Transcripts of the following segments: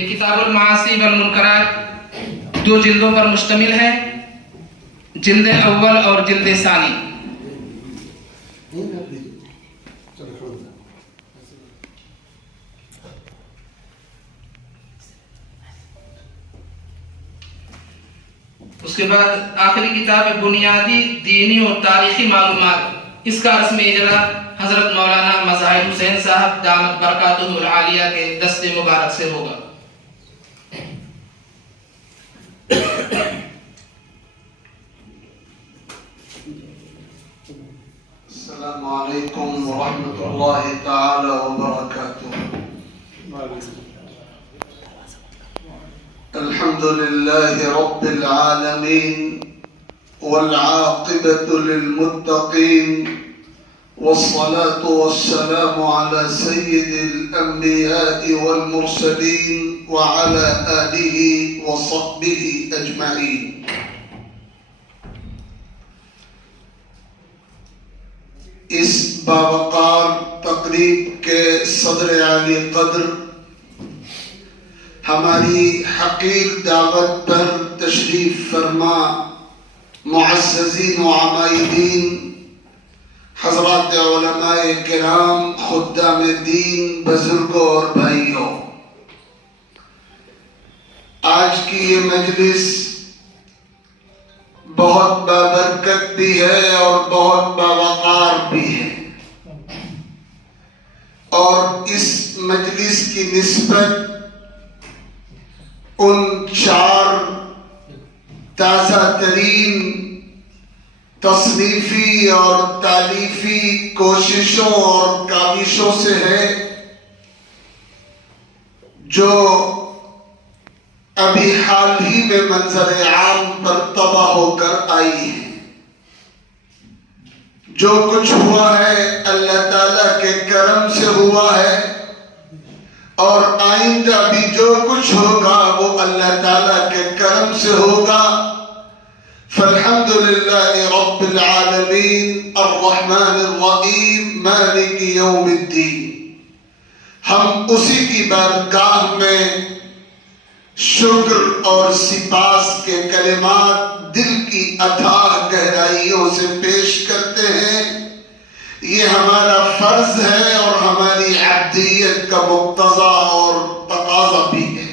یہ کتاب المعاصی والمنکرات 2 جلدوں پر مشتمل ہے، جلد اول اور جلد ثانی۔ اس کے بعد آخری کتاب ہے بنیادی دینی اور تاریخی معلومات۔ اس کا رسم اجرا حضرت مولانا مظاہر حسین صاحب دامت برکاتہ العالیہ کے دست مبارک سے ہوگا۔ السلام علیکم ورحمۃ اللہ تعالی وبرکاتہ۔ الحمد للہ رب العالمین والعاقبۃ للمتقین والصلاة والسلام على سید الانبیاء والمرسلین وعلى آلہ وصحبہ اجمعین۔ اس باوقار تقریب کے صدر عالی قدر ہماری حقیر دعوت پر تشریف فرما معززین و عمائدین، حضرات علماء کرام، خدام دین، بزرگوں اور بھائیوں، آج کی یہ مجلس بہت بابرکت بھی ہے اور بہت باوقار بھی ہے، اور اس مجلس کی نسبت ان 4 تازہ ترین تصنیفی اور تالیفی کوششوں اور کاوشوں سے ہے جو ابھی حال ہی میں منظر عام پر طبع ہو کر آئی ہے۔ جو کچھ ہوا ہے اللہ تعالیٰ کے کرم سے ہوا ہے، اور آئندہ بھی جو کچھ ہوگا وہ اللہ تعالیٰ کے کرم سے ہوگا۔ فالحمد للہ رب العالمین الرحمن الرحیم مالک یوم الدین۔ ہم اسی کی بارگاہ میں شکر اور سپاس کے کلمات دل کی اتھاہ گہرائیوں سے پیش کرتے ہیں۔ یہ ہمارا فرض ہے اور ہماری عبدیت کا مقتضا اور تقاضا بھی ہے۔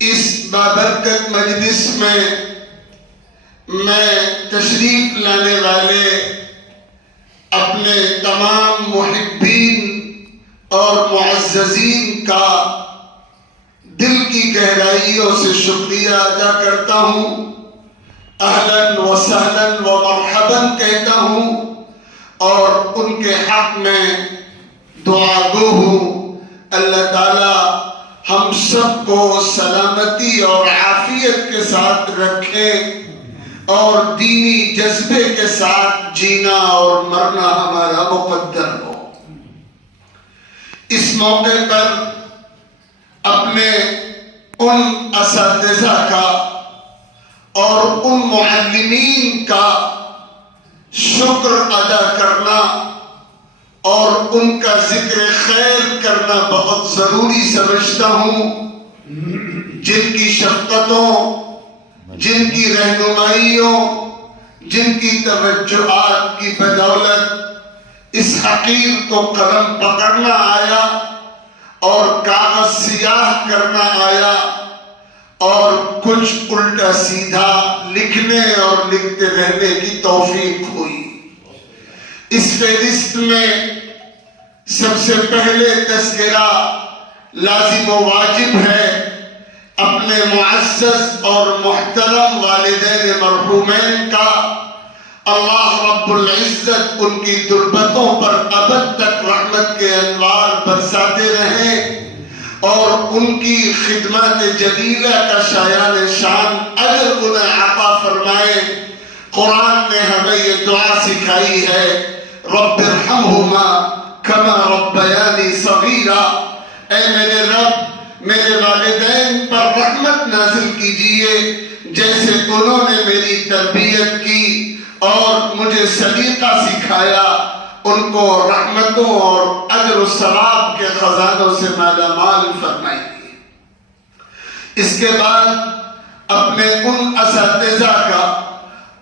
اس بابرکت مجلس میں تشریف لانے والے اپنے تمام محبین اور معززین کا دل کی گہرائیوں سے شکریہ ادا کرتا ہوں، اہلاً و سہلاً و مرحباً کہتا ہوں، اور ان کے حق میں دعا گو ہوں اللہ تعالیٰ ہم سب کو سلامتی اور عافیت کے ساتھ رکھے اور دینی جذبے کے ساتھ جینا اور مرنا ہمارا مقدر ہو۔ اس موقع پر اپنے ان اساتذہ کا اور ان معلمین کا شکر ادا کرنا اور ان کا ذکر خیر کرنا بہت ضروری سمجھتا ہوں، جن کی شفقتوں، جن کی رہنمائیوں، جن کی توجہات کی بدولت اس حقیر کو قلم پکڑنا آیا اور کاغذ سیاہ کرنا آیا اور کچھ الٹا سیدھا لکھنے اور لکھتے رہنے کی توفیق ہوئی۔ اس فہرست میں سب سے پہلے تذکرہ لازم و واجب ہے اپنے معزز اور محترم والدین مرحومین کا۔ اللہ رب العزت ان کی تربتوں پر ابد تک رحمت کے انوار برساتے رہیں اور ان کی خدمات جلیلہ کا شایان شان اجر انہیں عطا فرمائے۔ قرآن نے ہمیں یہ دعا سکھائی ہے، رب ارحمہما کما ربیانی صغیرا، اے میرے رب میرے والدین پر رحمت نازل کیجئے جیسے انہوں نے میری تربیت کی اور مجھے سلیقہ سکھایا ان کو رحمتوں اور اجر و ثواب کے خزانوں سے مالا مال فرمائیے۔ اس کے بعد اپنے ان اساتذہ کا،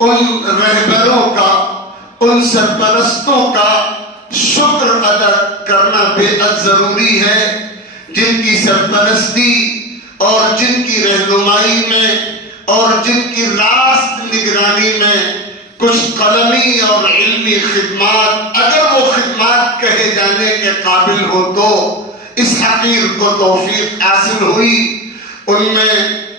ان رہبروں کا، ان سرپرستوں کا شکر ادا کرنا بے حد ضروری ہے، جن کی سرپرستی اور جن کی رہنمائی میں اور جن کی راست نگرانی میں کچھ قلمی اور علمی خدمات، اگر وہ خدمات کہے جانے کے قابل ہو تو اس حقیر کو توفیق حاصل ہوئی۔ ان میں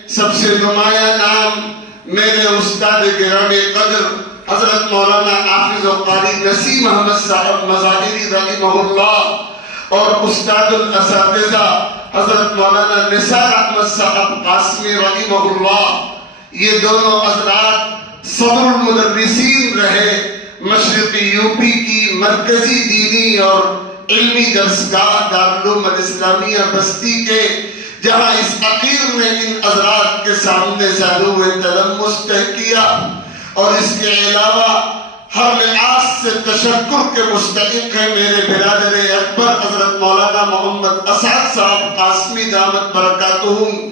سب سے نمایاں نام میرے استاد گرامی قدر حضرت مولانا حافظ و قاری نسیم احمد صاحب مظاہری رحمہ اللہ اور استاد الاساتذہ حضرت مولانا نثار احمد صاحب قاسمی رحمہ اللہ، یہ دونوں حضرات صدر المدرسین رہے مشرقی یوپی کی مرکزی دینی اور علمی درسگاہ دارالعلوم الاسلامیہ بستی کے، جہاں اس حقیر نے ان حضرات کے سامنے ظاہر تلمس طے کیا، اور اس کے علاوہ ہر لحاظ سے تشکر کے مستحق ہیں میرے برادر اکبر حضرت مولانا محمد اسعد صاحب قاسمی دامت برکاتہم،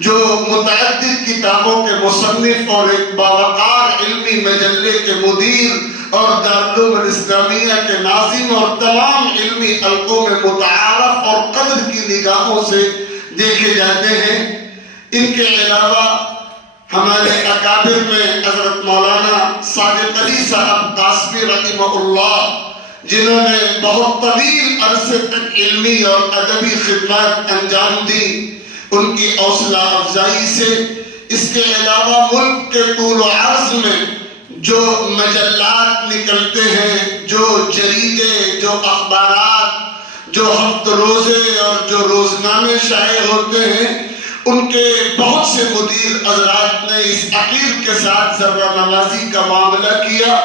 جو متعدد کتابوں کے مصنف اور ایک باوقار علمی مجلے کے مدیر اور دارالعلوم الاسلامیہ کے ناظم اور تمام علمی حلقوں میں متعارف اور قدر کی نگاہوں سے دیکھے جاتے ہیں۔ ان کے علاوہ ہمارے اکابر میں حضرت مولانا صادق علی صاحب قاسمی رحمہ اللہ، جنہوں نے بہت طویل عرصے تک علمی اور ادبی خدمات انجام دی، ان کی حوصلہ افزائی سے اس کے علاوہ ملک کے طول و عرض میں جو مجلات نکلتے ہیں، جو جریدے، جو اخبارات، جو ہفت روزے اور جو روزنامے شائع ہوتے ہیں، ان کے بہت سے مدیر حضرات نے اس حقیر کے ساتھ ذرہ نوازی کا معاملہ کیا،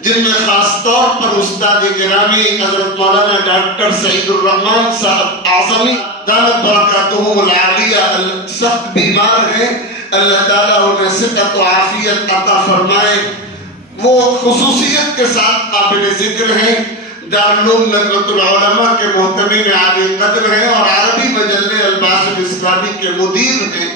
جن میں خاص طور پر استاد گرامی حضرت مولانا ڈاکٹر سعید الرحمن صاحب اعظمی دامت برکاتہم العالیہ سخت بیمار ہیں، اللہ تعالیٰ انہیں صحت و عافیت عطا فرمائے۔ وہ خصوصیت کے ساتھ قابل ذکر ہیں، دارالعلوم ندوۃ العلماء کے محتمم عالی قدر ہیں اور عربی مجلے الباس الاسلامی کے مدیر ہیں،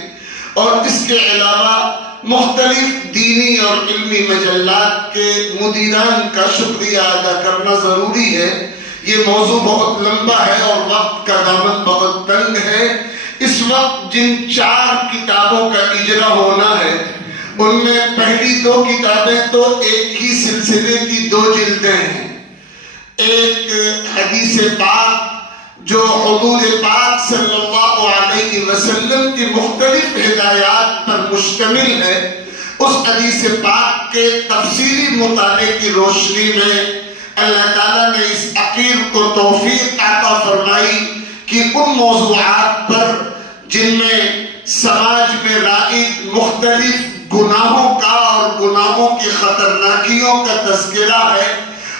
اور اس کے علاوہ مختلف دینی اور علمی مجلات کے مدیران کا شکریہ ادا کرنا ضروری ہے۔ یہ موضوع بہت لمبا ہے اور وقت کا دامن بہت تنگ ہے۔ اس وقت جن 4 کتابوں کا اجرا ہونا ہے، ان میں پہلی 2 کتابیں تو ایک ہی سلسلے کی 2 جلدیں ہیں۔ ایک حدیث پاک جو حضور پاک صلی اللہ علیہ وسلم کی مختلف ہدایات پر مشتمل ہے، اس حدیث پاک کے تفصیلی مطالعے کی روشنی میں اللہ تعالیٰ نے اس حقیر کو توفیق عطا فرمائی کہ ان موضوعات پر جن میں سماج میں رائج مختلف گناہوں کا اور گناہوں کی خطرناکیوں کا تذکرہ ہے،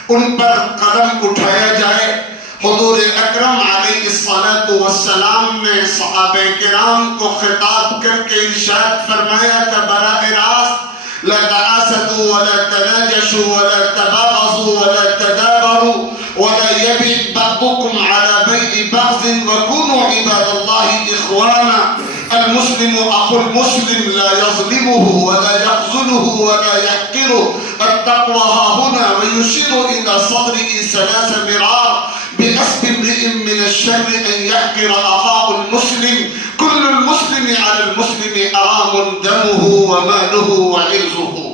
ان پر قدم اٹھایا جائے۔ حضور اکرم علیہ السلام نے صحابہ کرام کو خطاب کر کے ارشاد فرمایا تھا براہ راست، لا تعاسدوا ولا تناجشوا ولا تباغضوا ولا تدابروا ولا يبع بعضكم على بيع بعض وكونوا عباد الله إخوانا، المسلم أخو المسلم لا يظلمه ولا يخذله ولا يحقره، التقوى ها هنا، ويشير إلى صدره 3 مرار، بحسب امرئ من الشر أن يحقر أخاه المسلم، كل المسلم على المسلم حرام دمه وماله وعرضه۔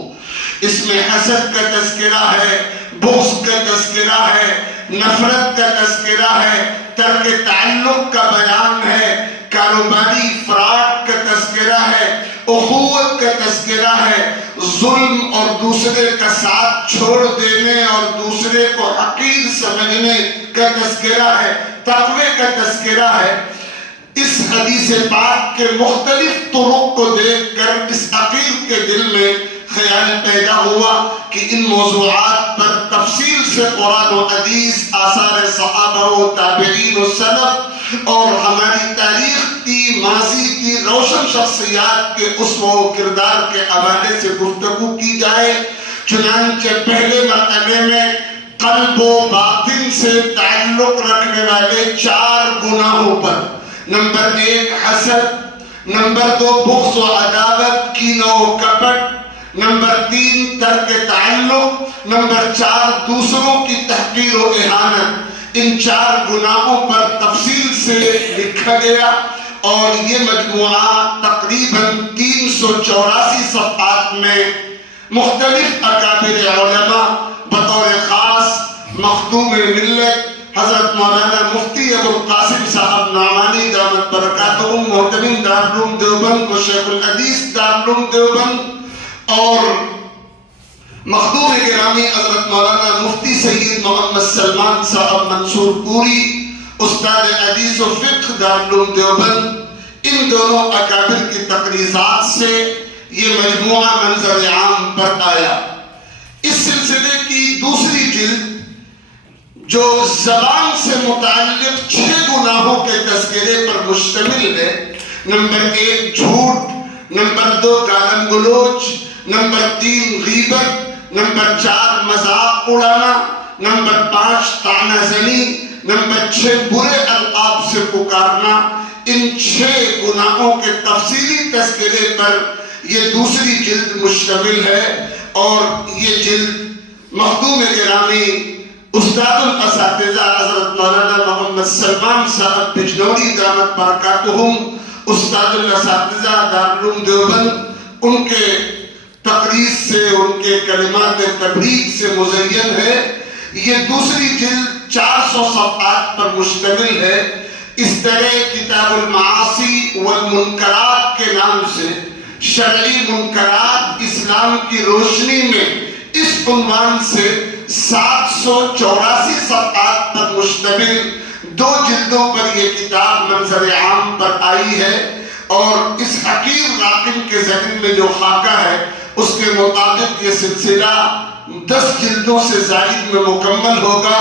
اس میں حسد کا تذکرہ ہے، بغض کا تذکرہ ہے، نفرت کا تذکرہ ہے، ترک تعلق کا بیان ہے، کاروباری فراڈ کا تذکرہ ہے، اخوت کا تذکرہ ہے، ظلم اور دوسرے کا ساتھ چھوڑ دینے اور دوسرے کو حقیر سمجھنے کا تذکرہ ہے، تقوی کا تذکرہ ہے۔ اس حدیث پاک کے مختلف طرق کو دیکھ کر اس حقیر کے دل میں خیال پیدا ہوا کہ ان موضوعات پر تفصیل سے قرآن و حدیث، آثار صحابہ و تابعین و سلف اور ہماری تاریخ کی ماضی کی روشن شخصیات کے اسوہ و کردار کے حوالے سے گفتگو کی جائے۔ چنانچہ پہلے مرتبے میں قلب و باطن سے تعلق رکھنے والے 4 گناہوں پر. نمبر 1 حسد، نمبر 2 بغض و عداوت، کینہ و کپٹ، نمبر 3 ترک تعلق، نمبر 4 دوسروں کی تحقیر و اہانت. ان 4 گناہوں پر تفصیل سے لکھا گیا اور یہ مجموعہ تقریباً 384 صفحات میں مختلف اکابر علماء بطور خاص مخدوم ملت حضرت مولانا مفتی ابو القاسم صاحب نعمانی دامت برکاتہم محتمم دارالعلوم دیوبند و شیخ الحدیث دارالعلوم دیوبند اور مخدوم گرامی حضرت مولانا مفتی سید محمد سلمان صاحب منصور پوری استاد حدیث و فقہ دارالعلوم دیوبند، ان دونوں اکابر کی تقریضات سے یہ مجموعہ منظر عام پر آیا. اس سلسلے کی دوسری جلد جو زبان سے متعلق 6 گناہوں کے تذکرے پر مشتمل ہے. نمبر 1 جھوٹ، نمبر 2 گالم گلوچ، نمبر 3 غیبت، نمبر 4 مذاق اڑانا، نمبر 5 طعنہ زنی، نمبر 6 برے القاب سے پکارنا. ان 6 گناہوں کے تفصیلی تذکرے پر یہ دوسری جلد مشتمل ہے اور یہ جلد مخدوم گرامی استاد الاساتذہ حضرت مولانا محمد سلمان صاحب بجنوری دامت برکاتہم استاد الاساتذہ دارالعلوم دیوبند ان کے تقریر سے، ان کے کلمات تبریک سے مزین ہے. یہ دوسری جلد 400 صفحات پر مشتمل ہے. اس طرح کتاب المعاصی والمنکرات کے نام سے شرعی منکرات اسلام کی روشنی میں اس عنوان سے 784 صفحات پر مشتمل 2 جلدوں پر یہ کتاب منظر عام پر آئی ہے اور اس حقیر راقم کے ذہن میں جو خاکہ ہے اس کے مطابق یہ سلسلہ 10 جلدوں سے زائد میں مکمل ہوگا.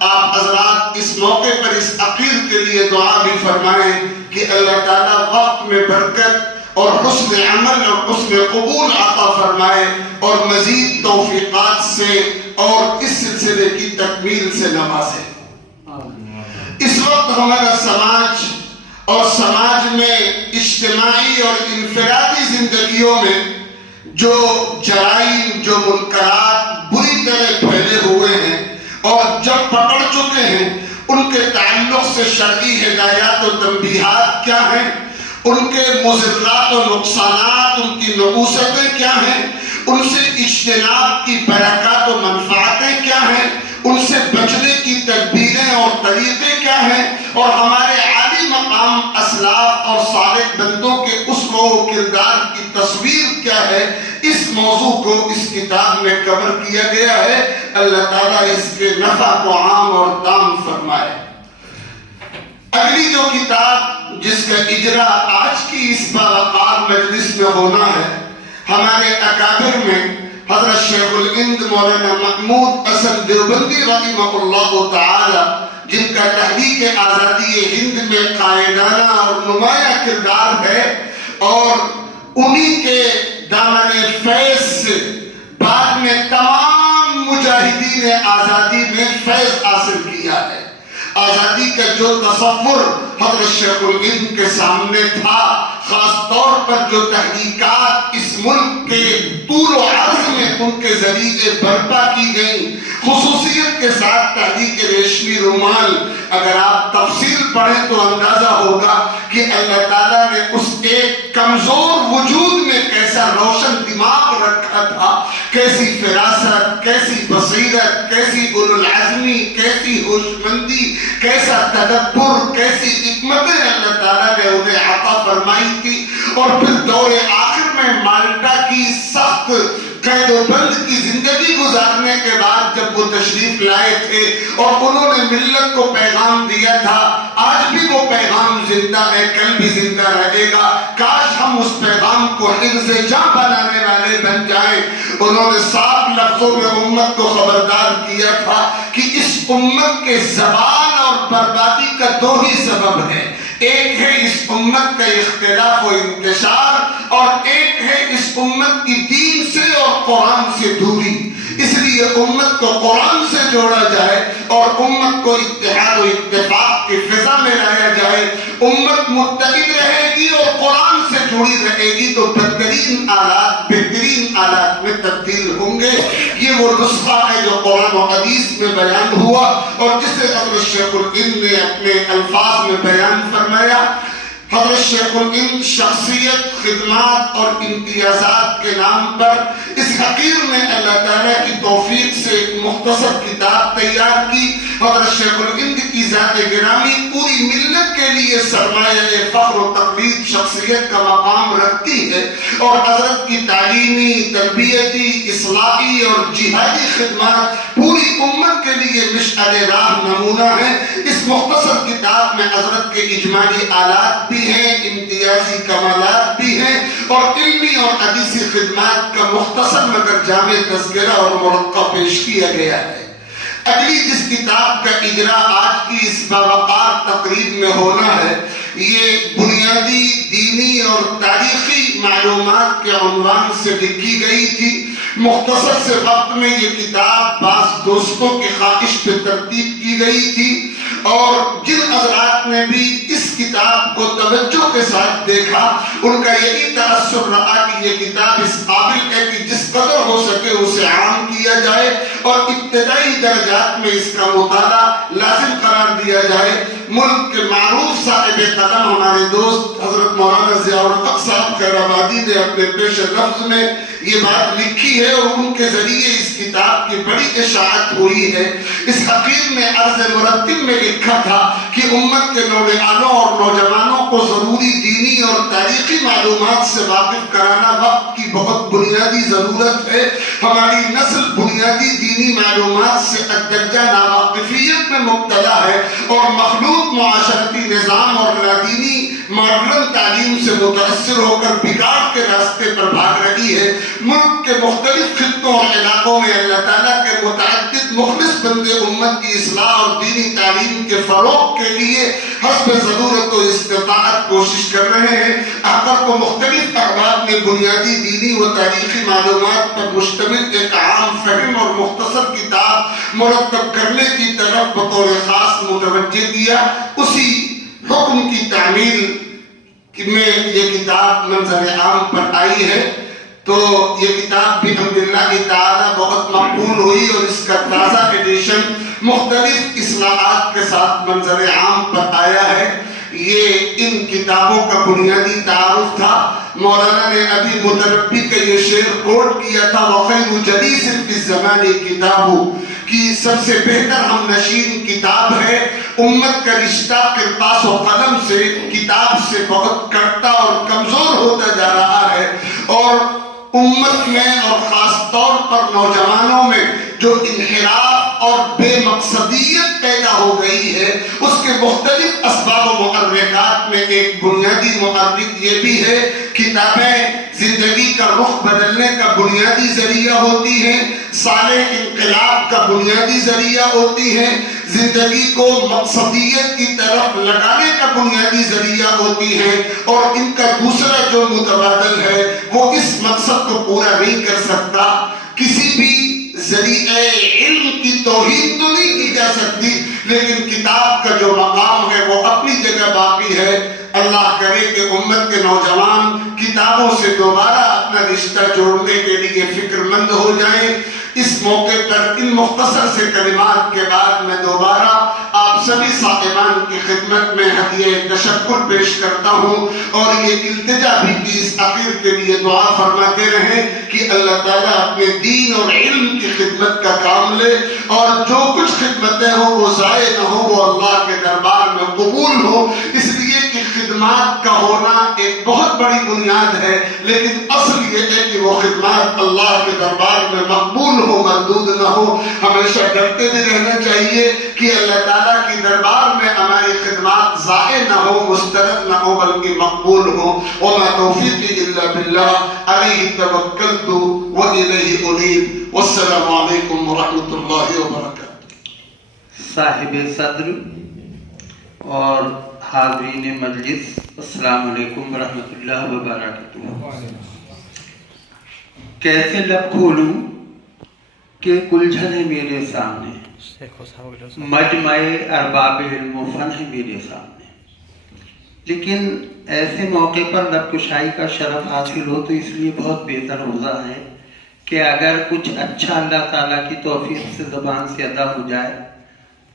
آپ حضرات اس موقع پر اس حقیر کے لیے دعا بھی فرمائیں کہ اللہ تعالیٰ وقت میں برکت اور حسن عمل اور حسن قبول عطا فرمائے اور مزید توفیقات سے اور اس سلسلے کی تکمیل سے نوازے. اس وقت ہمارا سماج اور سماج میں اجتماعی اور انفرادی زندگیوں میں جو جرائم، جو منکرات بری طرح پھیلے ہوئے ہیں اور جب پکڑ چکے ہیں ان کے تعلق سے شرعی ہدایات و تنبیہات کیا ہیں، ان کے مضرات و نقصانات، ان کی نحوستیں کیا ہیں، ان سے اجتناب کی برکات و منفعتیں کیا ہیں، ان سے بچنے کی تدبیریں اور طریقے کیا ہیں اور ہمارے عالی مقام اسلاف اور صالح بندوں کے اسوہ و کردار کی تصویر کیا ہے، اس موضوع کو اس کتاب میں کور کیا گیا ہے. اللہ تعالیٰ اس کے نفع کو عام اور تام فرمائے. اگلی جو کتاب جس کا اجرا آج کی اس باوقار مجلس میں ہونا ہے، ہمارے اکابر میں حضرت شیخ الہند مولانا محمود اسد دیوبندی رحمہ اللہ تعالی جن کا تحریک آزادی ہند میں قائدانہ اور نمایاں کردار ہے اور انہی کے دامن فیض سے بعد میں تمام مجاہدین آزادی نے فیض حاصل کیا ہے. آزادی کا جو تصور حضرت شیخ الہند کے سامنے تھا، خاص طور پر جو تحریکات اس ملک کے طول و عرض میں ان کے ذریعے برپا کی گئی، خصوصیت کے ساتھ تحریک ریشمی رومال، اگر آپ تفصیل پڑھیں تو اندازہ ہوگا کہ اللہ تعالیٰ نے اس ایک کمزور وجود میں کیسا روشن دماغ رکھا تھا، کیسی فراست، کیسی بصیرت، کیسی اولو العزمی، کیسی ہوشمندی، کیسا تدبر، کیسی حکمتیں اللہ تعالیٰ نے انہیں عطا فرمائی تھی. اور پھر دور آخر میں مالٹا کی سخت قید و بند کی زندگی گزارنے کے بعد جب وہ تشریف لائے تھے اور انہوں نے ملت کو پیغام دیا تھا، آج بھی وہ پیغام زندہ ہے، کل بھی زندہ رہے گا. کاش ہم اس پیغام کو حفظ جاں بنانے والے بن جائیں. انہوں نے صاف لفظوں میں امت کو خبردار کیا تھا کہ اس امت کے زوال اور بربادی کا 2 ہی سبب ہے. ایک ہے اس امت کا اختلاف و انتشار اور ایک ہے اس امت کی دین سے اور قرآن سے دوری. اس لیے امت کو قرآن سے جوڑا جائے اور امت کو اتحاد و اتفاق کی فضا میں لایا جائے، امت متحد رہے گی اور قرآن سے جڑی رہے گی تو بہترین آلات بہترین آلات میں تبدیل ہوں گے۔ یہ وہ نسخہ ہے جو قرآن و حدیث میں بیان ہوا اور جسے حضرت شیخ الہند نے اپنے الفاظ میں بیان فرمایا۔ حضرت شیخ الہند شخصیت، خدمات اور امتیازات کے نام پر اس حقیر نے اللہ تعالیٰ کی توفیق سے ایک مختصر کتاب تیار کی۔ حضرت شیخ الہند کی ذات گرامی پوری ملت کے لیے سرمایہ فخر و تقلید شخصیت کا مقام رکھتی ہے، اور حضرت کی تعلیمی، تربیتی، اصلاحی اور جہادی خدمات پوری امت کے لیے مشعل راہ نمونہ ہے۔ اس مختصر کتاب میں حضرت کے اجمالی آلات بھی ہیں، امتیازی کمالات بھی ہیں، اور علمی اور حدیثی خدمات کا مختصر مگر جامع تذکرہ اور مرقع پیش کیا گیا ہے۔ اگلی جس کتاب کا اجرا آج کی اس باوقار تقریب میں ہونا ہے، یہ بنیادی دینی اور تاریخی معلومات کے عنوان سے لکھی گئی تھی۔ مختصر سے وقت میں یہ کتاب بعض دوستوں کی خواہش پہ ترتیب کی گئی تھی، اور جن حضرات نے بھی اس کتاب کو توجہ کے ساتھ دیکھا ان کا یہی تأثر رہا کہ یہ کتاب اس قابل ہے کہ جس قدر ہو سکے اسے عام کیا جائے اور ابتدائی درجات میں اس کا مطالعہ لازم قرار دیا جائے۔ ملک کے معروف صاحب قلم ہمارے دوست حضرت مولانا ضیاء الحق صاحب خیر آبادی نے اپنے پیش لفظ میں یہ بات لکھی ہے، اور ان کے ذریعے اس کتاب کی بڑی اشاعت ہوئی ہے۔ اس حقیر نے عرض مرتب میں لکھا تھا کہ امت کے نوجوانوں اور نوجوانوں کو ضروری دینی اور تاریخی معلومات سے واقف کرانا وقت کی بہت بنیادی ضرورت ہے۔ ہماری نسل بنیادی دینی معلومات سے ادرجہ ناواقفیت میں مبتلا ہے، اور مخلوط معاشرتی نظام اور لادینی ماڈرن تعلیم سے متاثر ہو کر بگاڑ کے راستے پر بھاگ رہی ہے۔ ملک کے مختلف خطوں اور علاقوں میں اللہ تعالیٰ کے متعدد مخلص بندے امت کی اصلاح اور دینی تعلیم کے فروغ کے لیے حسب ضرورت و استطاعت کوشش کر رہے ہیں۔ احمد کو مختلف احباب نے بنیادی دینی و تاریخی معلومات پر مشتمل ایک عام فہم اور مختصر کتاب مرتب کرنے کی طرف بطور خاص متوجہ کیا۔ اسی حکم کی تعمیل میں یہ کتاب منظر عام پر آئی ہے، تو یہ کتاب بھی الحمدللہ تعالی بہت مقبول ہوئی، اور اس کا تازہ ایڈیشن مختلف اصلاحات کے ساتھ منظر عام پر آیا ہے۔ یہ ان کتابوں کا بنیادی تعارف تھا۔ مولانا نے ابھی متنبی کا یہ شعر کوٹ کیا تھا، وَخَيْرُ جَلِيسٍ فِي الزَّمَانِ کتابُ، کہ سب سے بہتر ہم نشین کتاب ہے۔ امت کا رشتہ کرتاس و قلم سے، کتاب سے بہت کٹتا اور کمزور ہوتا جا رہا ہے، اور امت میں اور خاص طور پر نوجوانوں میں جو انحراف اور بے مقصدیت پیدا ہو گئی ہے، اس کے مختلف اسباب و محرکات میں ایک بنیادی محرک یہ بھی ہے، کتابیں زندگی کا رخ بدلنے کا بنیادی ذریعہ ہوتی ہیں، صالح انقلاب کا بنیادی ذریعہ ہوتی ہیں، زندگی کو مقصدیت کی طرف لگانے کا بنیادی ذریعہ ہوتی ہیں، اور ان کا دوسرا جو متبادل ہے وہ اس مقصد کو پورا نہیں کر سکتا۔ کسی بھی ذریعہ علم کی توہین تو نہیں کی جا سکتی، لیکن کتاب کا جو مقام ہے وہ اپنی جگہ باقی ہے۔ اللہ کرے کہ امت کے نوجوان کتابوں سے دوبارہ اپنا رشتہ جوڑنے کے لیے فکر مند ہو جائیں۔ اس موقع پر ان مختصر سے کلمات کے بعد میں دوبارہ آپ سبھی صاحبان کی خدمت میں ہدیہ تشکر پیش کرتا ہوں، اور یہ التجا بھی کہ اس اخیر کے لیے دعا فرماتے رہیں کہ اللہ تعالیٰ اپنے دین اور علم کی خدمت کا کام لے، اور جو کچھ خدمتیں ہوں وہ ضائع نہ ہوں، وہ اللہ کے دربار میں قبول ہو۔ اس لیے کہ خدمات کا ہونا ایک بہت بڑی بنیاد ہے، لیکن اصل یہ ہے کہ وہ خدمات اللہ کے دربار میں مقبول ہو، مردود نہ ہو۔ ہمیشہ ڈرتے بھی رہنا چاہیے کہ اللہ تعالیٰ کی دربار میں ہماری خدمات ضائع نہ ہو، مسترد نہ ہو، بلکہ مقبول ہو۔ وما توفیقی الا باللہ، علیہ توکلت وإلیہ انیب۔ والسلام علیکم ورحمۃ اللہ وبرکاتہ۔ صاحب صدر اور حاضرین مجلس، السلام علیکم ورحمۃ اللہ وبرکاتہ۔ کیسے لب کھولوں کہ الجھن ہے میرے سامنے، مجمع ارباب علم و فن ہے میرے سامنے، لیکن ایسے موقع پر لب کشائی کا شرف حاصل ہو تو اس لیے بہت بہتر روزہ ہے کہ اگر کچھ اچھا اللہ تعالیٰ کی توفیق سے زبان سے ادا ہو جائے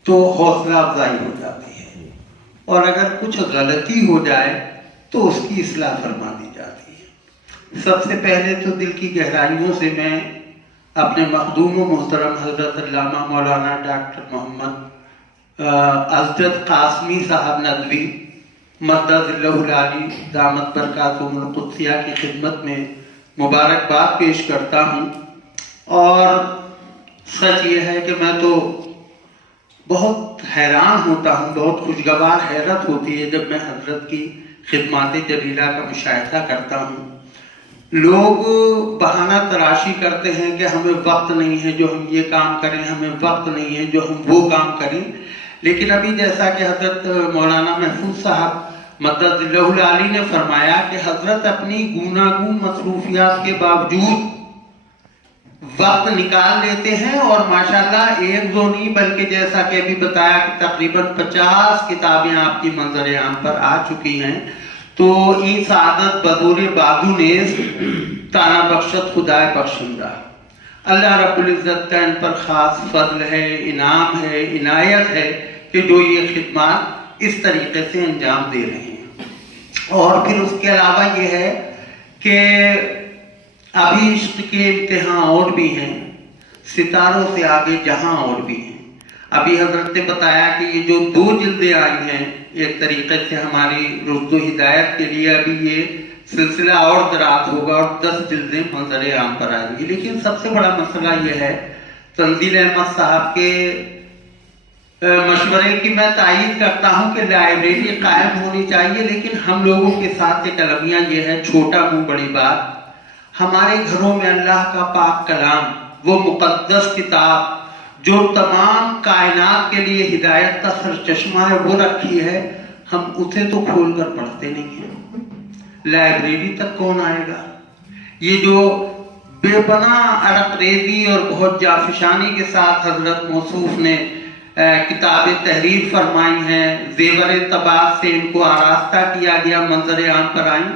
تو حوصلہ افزائی ہو جاتی ہے، اور اگر کچھ غلطی ہو جائے تو اس کی اصلاح فرما دی جاتی ہے۔ سب سے پہلے تو دل کی گہرائیوں سے میں اپنے مخدوم و محترم حضرت علامہ مولانا ڈاکٹر محمد عزت قاسمی صاحب ندوی مدد اللہ العالی دامت برکاتہم القدسیہ کی خدمت میں مبارکباد پیش کرتا ہوں، اور سچ یہ ہے کہ میں تو بہت حیران ہوتا ہوں، بہت خوشگوار حیرت ہوتی ہے جب میں حضرت کی خدمات جلیلہ کا مشاہدہ کرتا ہوں۔ لوگ بہانہ تراشی کرتے ہیں کہ ہمیں وقت نہیں ہے جو ہم یہ کام کریں، ہمیں وقت نہیں ہے جو ہم وہ کام کریں، لیکن ابھی جیسا کہ حضرت مولانا محفوظ صاحب مدد اللہ العالی نے فرمایا کہ حضرت اپنی گوناگون مصروفیات کے باوجود وقت نکال لیتے ہیں، اور ماشاءاللہ ایک دو نہیں بلکہ جیسا کہ ابھی بتایا کہ تقریباً 50 کتابیں آپ کی منظر عام پر آ چکی ہیں، تو این سعادت بدور بادو نیز تانا بخشت خدائے بخشندہ۔ اللہ رب العزت کا ان پر خاص فضل ہے، انعام ہے، عنایت ہے کہ جو یہ خدمات اس طریقے سے انجام دے رہے ہیں۔ اور پھر اس کے علاوہ یہ ہے کہ ابھی عشق کے امتحان اور بھی ہیں، ستاروں سے آگے جہاں اور بھی ہیں۔ ابھی حضرت نے بتایا کہ یہ جو 2 جلدیں آئی ہیں ایک طریقے سے ہماری رشد و ہدایت کے لیے، ابھی یہ سلسلہ اور دراز ہوگا اور 10 جلدیں منظر عام پر آئیں گی۔ لیکن سب سے بڑا مسئلہ یہ ہے، تنزیل احمد صاحب کے مشورے کی میں تائید کرتا ہوں کہ لائبریری قائم ہونی چاہیے، لیکن ہم لوگوں کے ساتھ ایک المیہ یہ ہے، چھوٹا منہ بڑی بات، ہمارے گھروں میں اللہ کا پاک کلام، وہ مقدس کتاب جو تمام کائنات کے لیے ہدایت کا سرچشمہ ہے، وہ رکھی ہے، ہم اسے تو کھول کر پڑھتے نہیں ہیں۔ لائبریری تک کون آئے گا؟ یہ جو بے پناہ عرق ریزی اور بہت جافشانی کے ساتھ حضرت موصوف نے کتاب تحریر فرمائی ہیں، زیور طباعت سے ان کو آراستہ کیا گیا، منظر عام پر آئیں۔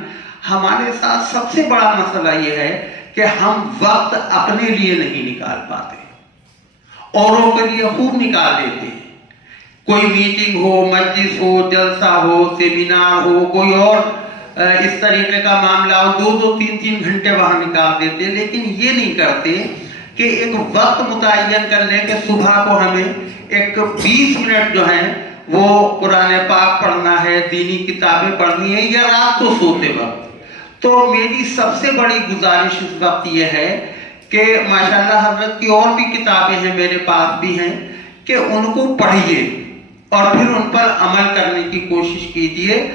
ہمارے ساتھ سب سے بڑا مسئلہ یہ ہے کہ ہم وقت اپنے لیے نہیں نکال پاتے، اوروں کے لیے خوب نکال لیتے ہیں۔ کوئی میٹنگ ہو، مجلس ہو، جلسہ ہو، سیمینار ہو، کوئی اور اس طریقے کا معاملہ ہو، 2-2 3-3 گھنٹے وہاں نکال دیتے ہیں، لیکن یہ نہیں کرتے کہ ایک وقت متعین کر لیں کہ صبح کو ہمیں ایک 20 منٹ جو ہیں وہ قرآن پاک پڑھنا ہے، دینی کتابیں پڑھنی ہے، یا رات کو سوتے وقت۔ تو میری سب سے بڑی گزارش اس وقت یہ ہے کہ ماشاءاللہ حضرت کی اور بھی کتابیں ہیں، میرے پاس بھی ہیں، کہ ان کو پڑھیے اور پھر ان پر عمل کرنے کی کوشش کیجیے۔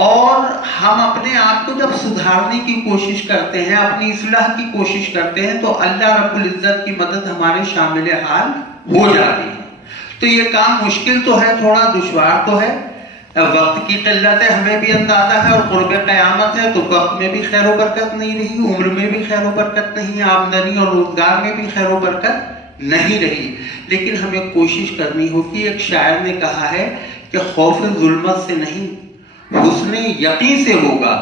اور ہم اپنے آپ کو جب سدھارنے کی کوشش کرتے ہیں، اپنی اصلاح کی کوشش کرتے ہیں، تو اللہ رب العزت کی مدد ہمارے شامل حال ہو جاتی ہے۔ تو یہ کام مشکل تو ہے، تھوڑا دشوار تو ہے، وقت کی قلت ہے، ہمیں بھی اندازہ ہے، اور قرب قیامت ہے تو وقت میں بھی خیر و برکت نہیں رہی، عمر میں بھی خیر و برکت نہیں، آمدنی اور روزگار میں بھی خیر و برکت نہیں رہی، لیکن ہمیں کوشش کرنی ہوگی۔ ایک شاعر نے کہا ہے کہ خوف ظلمت سے نہیں، حسن یقین سے ہوگا،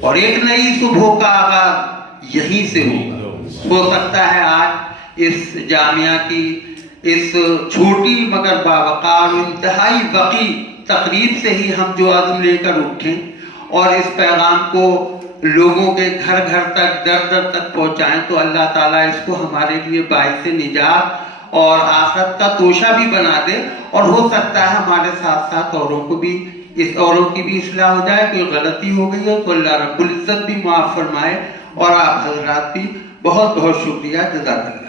اور ایک نئی صبح کا آغاز یہیں سے ہوگا۔ ہو سکتا ہے آج اس جامعہ کی اس چھوٹی مگر باوقار انتہائی وقی تقریب سے ہی ہم جو عزم لے کر اٹھیں اور اس پیغام کو لوگوں کے گھر گھر تک، در در تک پہنچائیں، تو اللہ تعالیٰ اس کو ہمارے لیے باعث نجات اور آخرت کا توشہ بھی بنا دے، اور ہو سکتا ہے ہمارے ساتھ ساتھ اوروں کی بھی اصلاح ہو جائے۔ کوئی غلطی ہو گئی ہو تو اللہ رب العزت بھی معاف فرمائے، اور آپ حضرات بھی بہت بہت شکریہ، جزاک اللہ۔